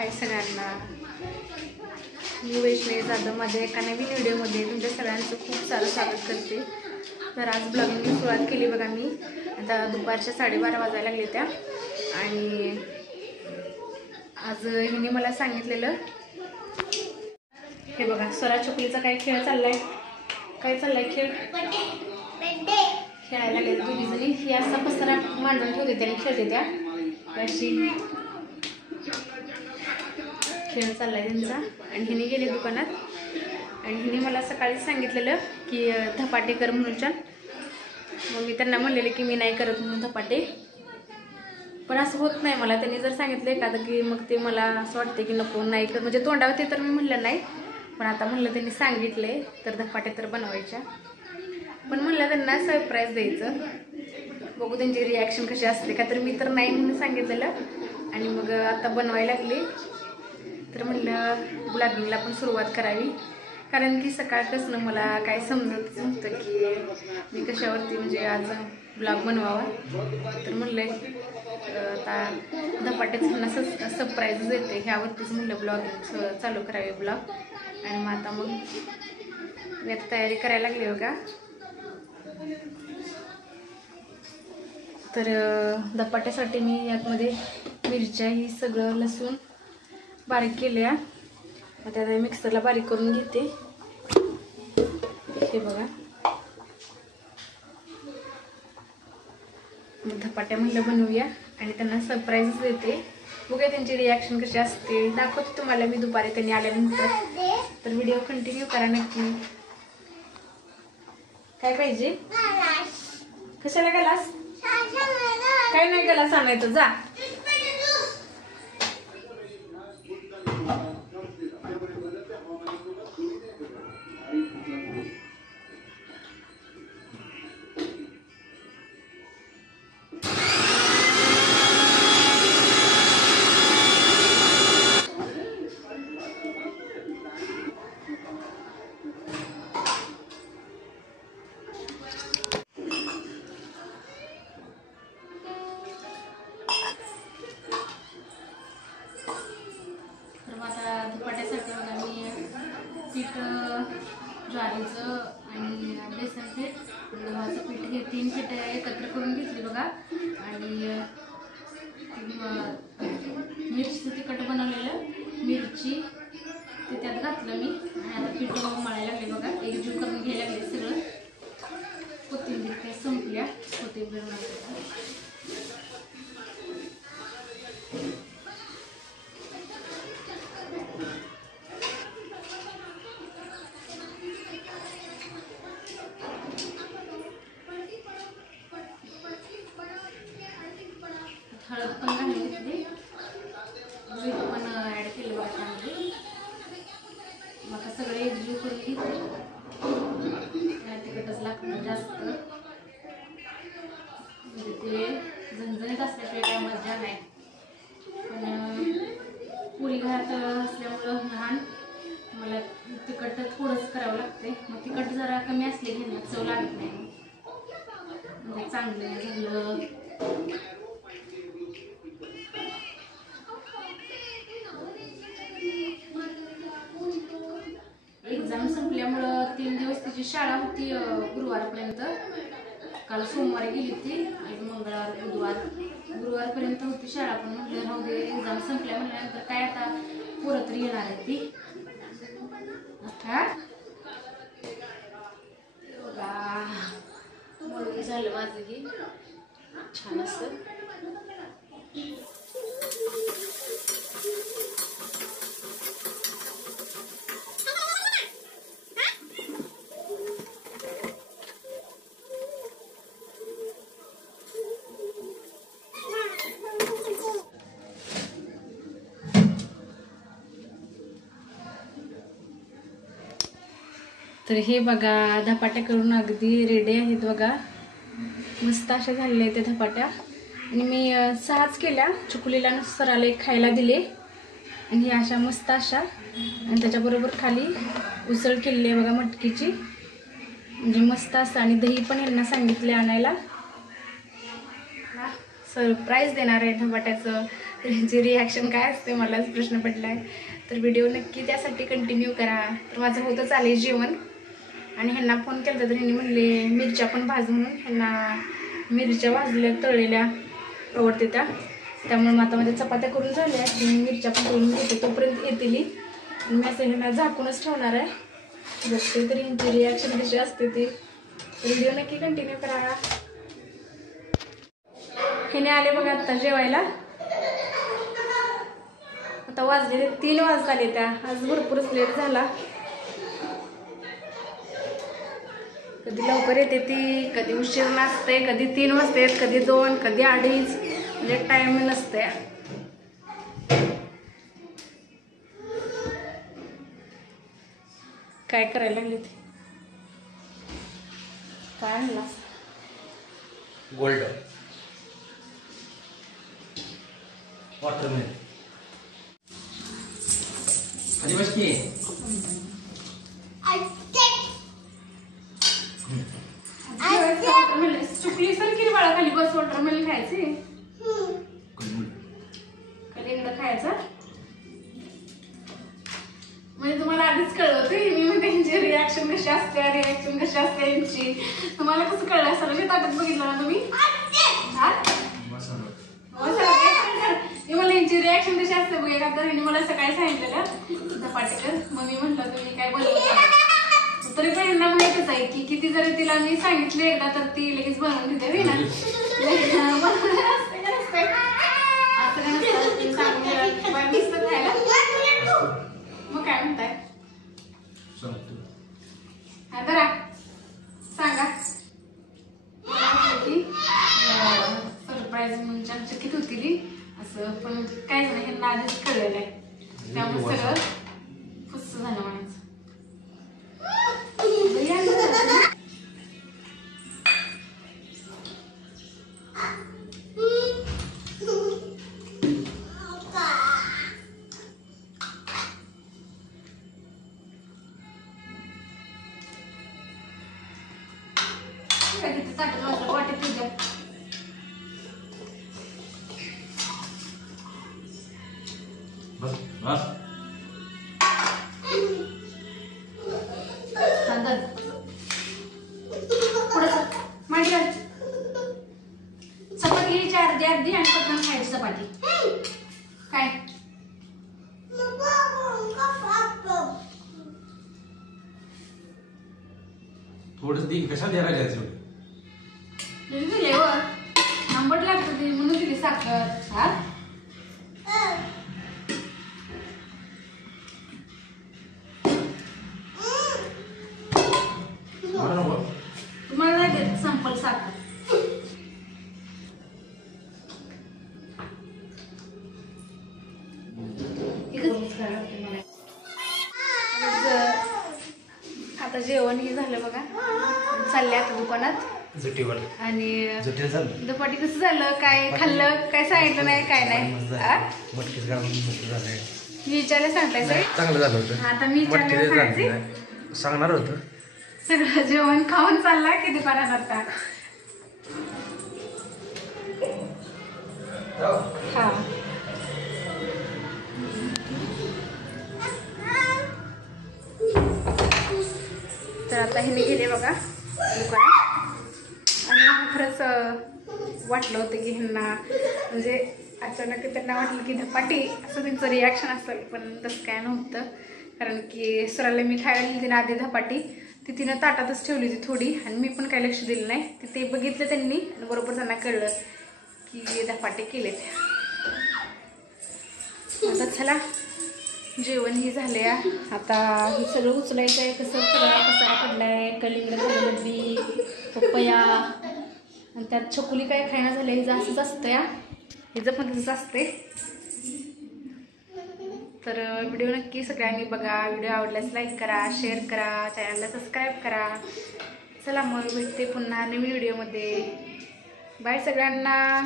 हाय सगळ्यांना, मी वैष्णवी जाधव माझ्या एका नवीन व्हिडिओमध्ये तुमच्या सगळ्यांचं खूप सारं स्वागत करते। तर आज ब्लॉगिंगची सुरुवात केली बघा मी। आता दुपारच्या 12:30 वाजायला लागले त्या आणि आज हिने मला सांगितलेलं हे बघा स्वरा चकुलीचा काय खेळ चाललाय, काय चाललाय खेळ खेळायला लागले दोघी जणी। ही असा पसरा मांडून ठेवते त्या खेळते त्या अशी खेळ चाललाय त्यांचा। आणि हिने गेले दुकानात आणि हिने मला सकाळी सांगितलेलं की धपाटे कर म्हणून। मग मी त्यांना म्हणलेले की मी नाही करत म्हणून धपाटे, पण असं होत नाही मला। त्यांनी जर सांगितलं एखादं की मग ते मला असं वाटते की नको नाही कर, म्हणजे तोंडावते तर मी म्हणलं नाही, पण आता म्हणलं त्यांनी सांगितले तर धपाटे तर बनवायच्या। पण म्हणलं त्यांना सरप्राईज द्यायचं, बघू त्यांची रिॲक्शन कशी असते का। तर मी तर नाही म्हणून सांगितलेलं आणि मग आता बनवायला लागले। तर म्हणलं ब्लॉगिंगला पण सुरुवात करावी, कारण की सकाळपासून मला काय समजत नव्हतं की मी कशावरती म्हणजे आज ब्लॉग बनवावा। तर म्हणलं आता धपाट्याचं सरप्राईज देते ह्यावरतीच म्हणलं ब्लॉगिंग चालू करावे ब्लॉग। आणि मग आता मी आता तयारी करायला लागली बघा। तर धपाट्यासाठी मी यामध्ये मिरच्या ही सगळं लसूण बारीक केल्या, मग त्याला मिक्सरला बारीक करून घेते। हे बघा धपाट्या म्हणलं बनवूया आणि त्यांना सरप्राईज देते, बघूया त्यांची रिॲक्शन कशी असते। दाखवते तुम्हाला मी दुपारी त्यांनी आल्यानंतर, तर व्हिडिओ कंटिन्यू करा नक्की। काय पाहिजे, कशाला गेलास, काय नाही गेलास आणायचं जा। धपाट्यासाठी बघा मी पीठ ज्वारीचं आणि बेसन पीठ गव्हाचं पीठ हे 3 पीठ एकत्र करून घेतली बघा। आणि मिरचीचं तिखट बनवलेलं मिरची ते त्यात घातलं मी आणि आता पीठ मळायला लागले बघा, एकजीव करून घ्यायला लागले सगळं। कोथिंबीर काही संपल्या, कोथिंबीर हळद पण घालून घेतली, मीठ पण ॲड केलं बघा त्यामध्ये। मग आता सगळे एकजीव करून घेतले, तिखटच लागतं जास्त, म्हणजे ते झणझणीत असल्याशिवाय काय मजा नाही। पण पुरी घरात असल्यामुळं लहान मला तिखट थोडंच करावं लागते, मग तिखट जरा कमी असले की चव लागत नाही, म्हणजे चांगलं झालं। एक्झाम संपल्यामुळं 3 दिवस तिची शाळा होती गुरुवारपर्यंत। काल सोमवारी गेली ती, आज मंगळवार गुरुवारपर्यंत होती शाळा। पण म्हटलं राहू दे, एक्झाम संपल्या म्हटल्यानंतर काय आता पोरं तरी येणार आहे ती। बघा म्हणून झालं माझं ही छान असं। तर हे बघा धपाट्या करून अगदी रेडी आहेत बघा, मस्त अशा झालेल्या आहेत त्या धपाट्या। आणि मी 6च केल्या, चकुलीला सराला एक खायला दिले आणि ही अशा मस्त अशा। आणि त्याच्याबरोबर खाली उसळ केलेली आहे बघा मटकीची, म्हणजे मस्त असं। आणि दही पण यांना सांगितले आणायला, सरप्राईज देणार आहे धपाट्याचं। त्यांची रिॲक्शन काय असते मलाच प्रश्न पडला आहे. तर व्हिडिओ नक्की त्यासाठी कंटिन्यू करा. तर माझं होतं चालेल जेवण आणि ह्यांना फोन केला तर ह्यांनी म्हणले मिरच्या पण भाज म्हणून. ह्यांना मिरच्या भाजलेल्या तळलेल्या आवडते त्यामुळे मग आता माझ्या चपात्या करून झाल्या मिरच्या पण तळून घेते तोपर्यंत येतील. मी असं ह्यांना झाकूनच ठेवणार आहे. बघते तरी ह्यांची रिॲक्शन कशी असते ती. व्हिडिओ नक्की कंटिन्यू करा. ह्याने आले बघा आता जेवायला. आता वाजलेले 3 वाजता आले त्या. आज भरपूरच लेट झाला. कधी लवकर येते ती, कधी उशीर नसते, कधी 3 वाजता येत, कधी 2, कधी 2:30. म्हणजे टाइम नसते. काय करायला लागले ते काय आणला गोल्ड वॉटरमेलन आणि बस की चुकली सर की बाळा खाली बस. वॉटरमेलन खायचे कलिंगड खायचं म्हणजे तुम्हाला आधीच कळलं होतं. मी मग त्यांची रिॲक्शन कशी असते यांची तुम्हाला कसं कळलं असेल. मी ताकद बघितलं ना तुम्ही मला यांची रिॲक्शन कशी असते बघ. एका तऱ्हेने मला सकाळी सांगितलेलं धपाटेकर. मग मी म्हटलं तुम्ही काय बनवता तरी पण यांना माहितच आहे की किती जरी तिला मी सांगितले एकदा तर ती लगेच बनवून देते ना. मग काय म्हणताय बरा सांगा. सरप्राईज म्हणून चकित होती असं पण काहीच नाही. ह्यांना आधीच कळलेलं आहे त्यामुळे सगळं फुस झालं म्हणायचं. वाटेत तुझ्या बस बस चपाती घ्यायची अर्धी आणि पटकन खायची चपाती. काय थोडंच दे कशाला द्यायला जायचं दिले वर आंबट लागतं ते म्हणून दिली साखर. हा तुम्हाला नाही देत संपल साखर. आता जेवण हे झालं बघा. चालले आता दुकानात जुटीवर आणि झालं दुपाटी कसं झालं काय खाल्लं काय सांगितलं नाही काय नाही. मी विचारलं सांगताय सगळे चांगलं झालं होतं. आता मी विचारलं सांगणार होतं. सगळं जेवण खाऊन चालला की दुकानात आता. हा तर आता हे मी गेले बघा दुकानात. आणि खरंच वाटलं होतं की ह्यांना म्हणजे अचानक त्यांना वाटलं की धपाटी असं त्यांचं रिॲक्शन असेल पण तसं काय नव्हतं. कारण की सराला मी खायला दिली ना आधी धपाटी ती तिनं ताटातच ठेवली होती थोडी आणि मी पण काही लक्ष दिलं नाही. ते बघितलं त्यांनी आणि बरोबर त्यांना कळलं की धपाटे केलेत. आता चला जेवण हे झालंय. आता हे सगळं उचलायचं आहे. कसं कसा पडलाय कलिंगड बी पपया आणि त्यात चकुली काय खायला झालं हे असंच असतं या हिचं पण तसंच असते. तर व्हिडिओ नक्की सगळ्यांनी बघा. व्हिडिओ आवडल्यास लाईक करा, शेअर करा, चॅनलला सबस्क्राईब करा. चला मग भेटते पुन्हा नवीन व्हिडिओमध्ये. बाय सगळ्यांना.